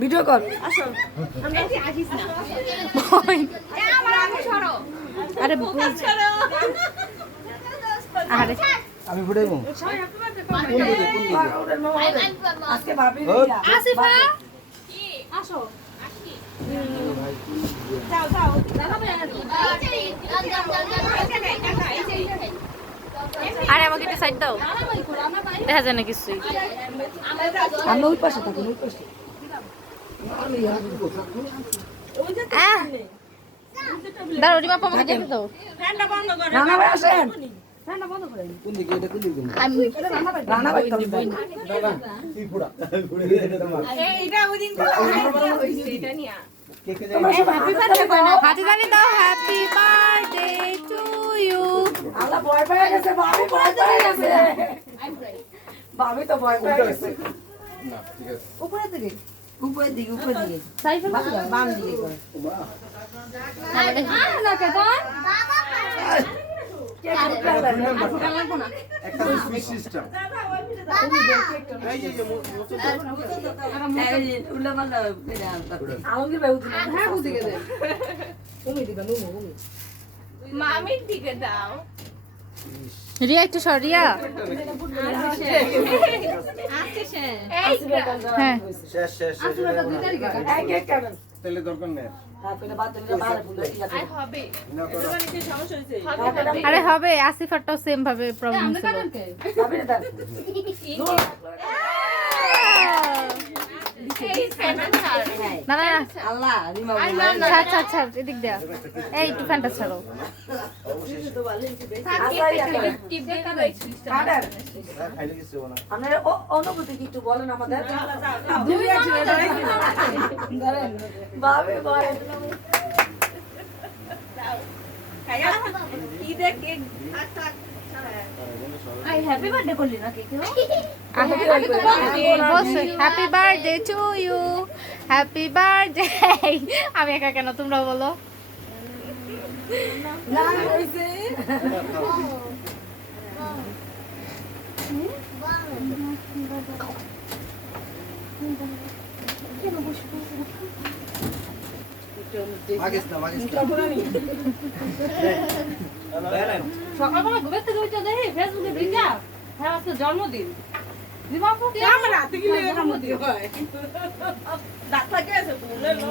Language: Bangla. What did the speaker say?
ভিডিও কল আরে আরে আমি ফুটাইবো আজকে ভাবি আসিফা কি আসো যাও যাও আরে আমাকে একটু সাইড দাও দেখা যায় না কিছুই আমরা ওই পাশে থাকুন ওই পাশে দাঁড়াও রিমা আমাকে যেতে দাও ফ্যানটা বন্ধ করো রানা ভাই আসেন ফ্যানটা বন্ধ করেন কোন দিকে এটা কোন দিকে আমি রানা ভাই তো তুই ফুটা ফুড়ে দিয়ে এটা তোমার এইটা ওইদিন তো এটা নিয়া কে কে যায় হ্যাপি বার্থডে হাতে তালি দাও হ্যাপি বার্থডে টু ইউ আল্লাহ ভয় পেয়ে গেছে ভাবি ভয় পেয়ে গেছে ভাবি তো ভয় পেয়ে গেছে না ঠিক আছে উপরে দিকে উপরের দিকে সাইফুল বাম দিকে করে না কেতন একটা সুইচ সিস্টেম আলমগীর ভাই উঠে হ্যাঁ উঠে গেছে উমি দিবেন উমি মামির দিকে দাও রিয়া একটু সর রিয়া আসছে হ্যাঁ শেষ শেষ শেষ এক এক করেন তেলে দরকার নেই তারপরে বাচ্চাদের বাইরে ফুল দিলা আর হবে না করো আরে হবে আসিফারটাও সেম ভাবে প্রবলেম ছিল ভাবি না দাও এই ফ্যানটা ছাড় না না আল্লাহ রিমা ছাড় ছাড় ছাড় এদিক দিয়া এই একটু ফ্যানটা ছাড়ো টিপ দিয়ে দিবে কাটার খাইলে কিছু হবে না আপনার অনুভূতি কি একটু বলেন আমাদের দুই একজন ধরেন ভাবি ভয় খায়া কি দেখে আই হ্যাপি বার্থডে করলি না কে কেউ happy birthday to you happy birthday আমি একা কেন তোমরা বলো না হইছে মাগিস না সকালবেলা ঘুমের থেকে উঠে দেখি ফেসবুকে দিকা হ্যাঁ আজকে জন্মদিন দিবাপু ক্যামেরা থেকে জন্মদিন হয় ডাক্তার কে আছে বলে লো